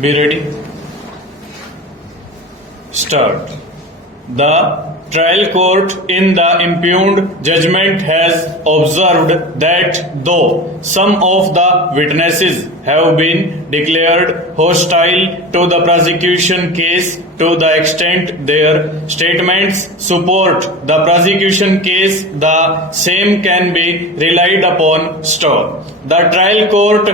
Be ready. Start. The trial court in the impugned judgment has observed that though some of the witnesses have been declared hostile to the prosecution case to the extent their statements support the prosecution case, the same can be relied upon. Stop. The trial court,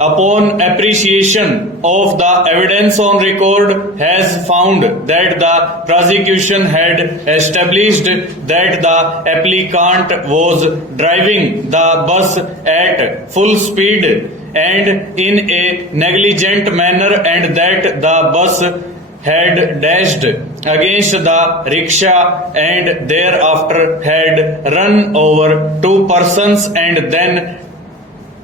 upon appreciation of the evidence on record, has found that the prosecution had established that the applicant was driving the bus at full speed and in a negligent manner, and that the bus had dashed against the rickshaw and thereafter had run over two persons and then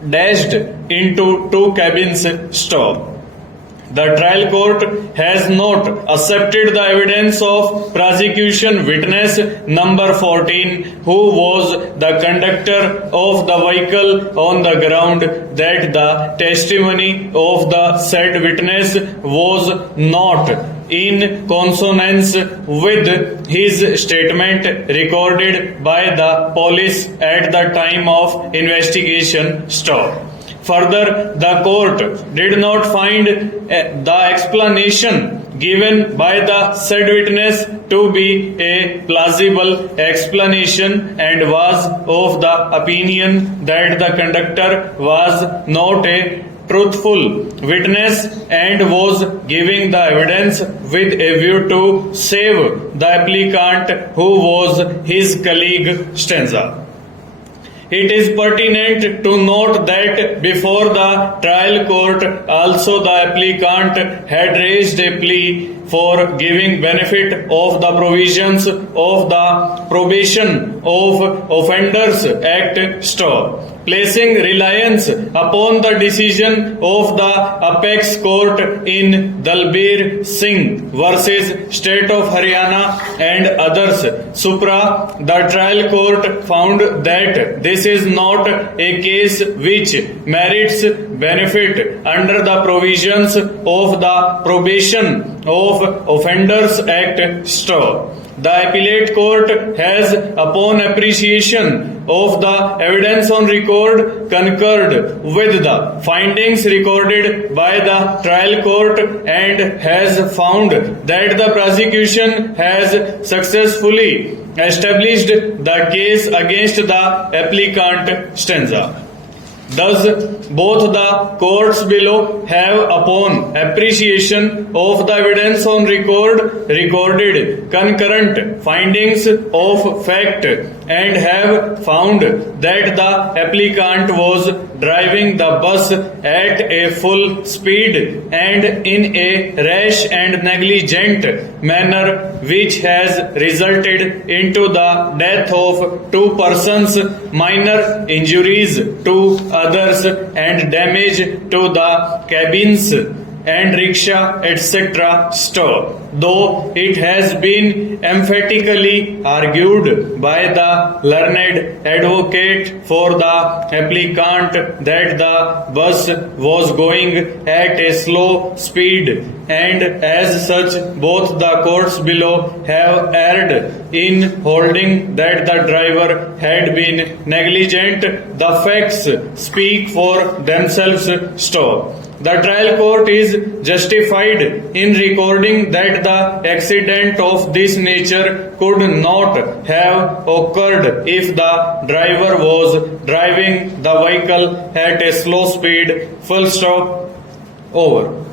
dashed into two cabins. Stop. The trial court has not accepted the evidence of prosecution witness number 14, who was the conductor of the vehicle, on the ground that the testimony of the said witness was not in consonance with his statement recorded by the police at the time of investigation. Stop. Further, the court did not find the explanation given by the said witness to be a plausible explanation and was of the opinion that the conductor was not a truthful witness and was giving the evidence with a view to save the applicant, who was his colleague. Stanza. It is pertinent to note that before the trial court also the applicant had raised a plea for giving benefit of the provisions of the Probation of Offenders Act. Stop. Placing reliance upon the decision of the Apex Court in Dalbir Singh versus State of Haryana and others supra, the trial court found that this is not a case which merits benefit under the provisions of the Probation of Offenders Act. Stop. The appellate court has, upon appreciation of the evidence on record, concurred with the findings recorded by the trial court and has found that the prosecution has successfully established the case against the applicant. Stanza. Thus, both the courts below have, upon appreciation of the evidence on record, recorded concurrent findings of fact and have found that the applicant was driving the bus at a full speed and in a rash and negligent manner, which has resulted into the death of two persons, minor injuries to others, and damage to the cabins and rickshaw, etc. Stop. Though it has been emphatically argued by the learned advocate for the applicant that the bus was going at a slow speed, and as such both the courts below have erred in holding that the driver had been negligent, the facts speak for themselves. Stop. The trial court is justified in recording that the accident of this nature could not have occurred if the driver was driving the vehicle at a slow speed. Full stop. Over.